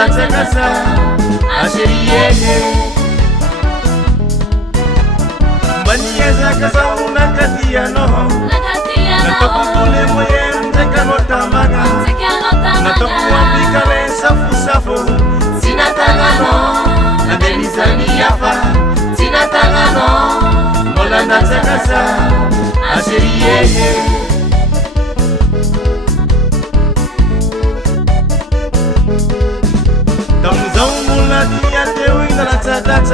natsakasa aseriege mbaniezakazaho nakatianoho natokutule moye ntekanotamanga natokuambikale safusafo sinatangano nadenisaniyafa sinatangano mola natsakasa aseriege Tataka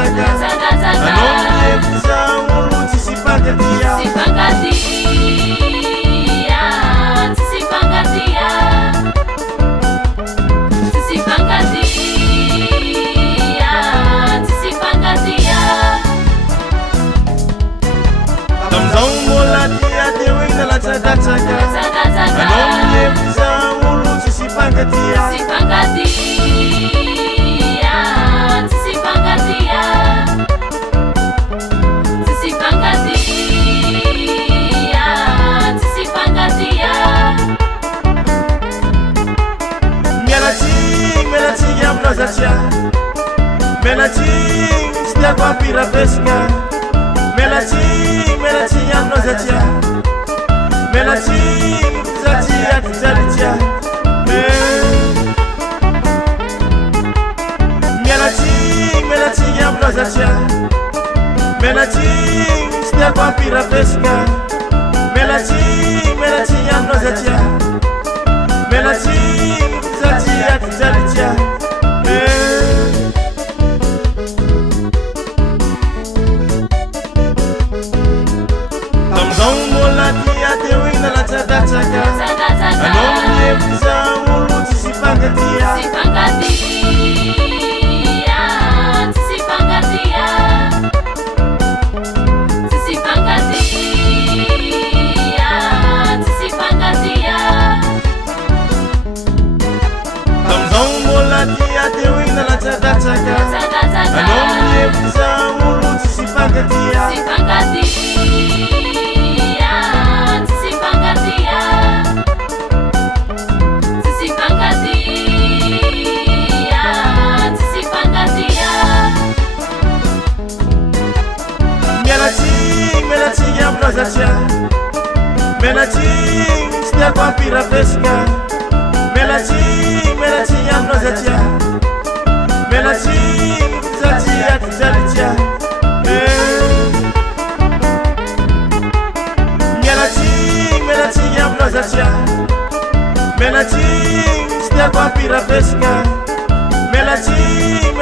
Anomye visa uluti sipangatia Tamzaumola tia tewinga la tataka Anomye visa uluti sipangatia Melating, stia kwa pira pesca. Melating, amno zatia. Melating, zatia tizalitia. Melating, amno zatia. Melating, stia kwa pira pesca. Melating, amno zatia. Melating, zatia tizalitia. Anomye visa uluti sipangatia Tamzaumola tia tewinga la tataka Anomye visa uluti sipangatia Melating, stia kwa pira pesca. Melating, amno zatia. Melating, zatia tizalitia. Melating, amno zatia. Melating, stia kwa pira pesca. Melating,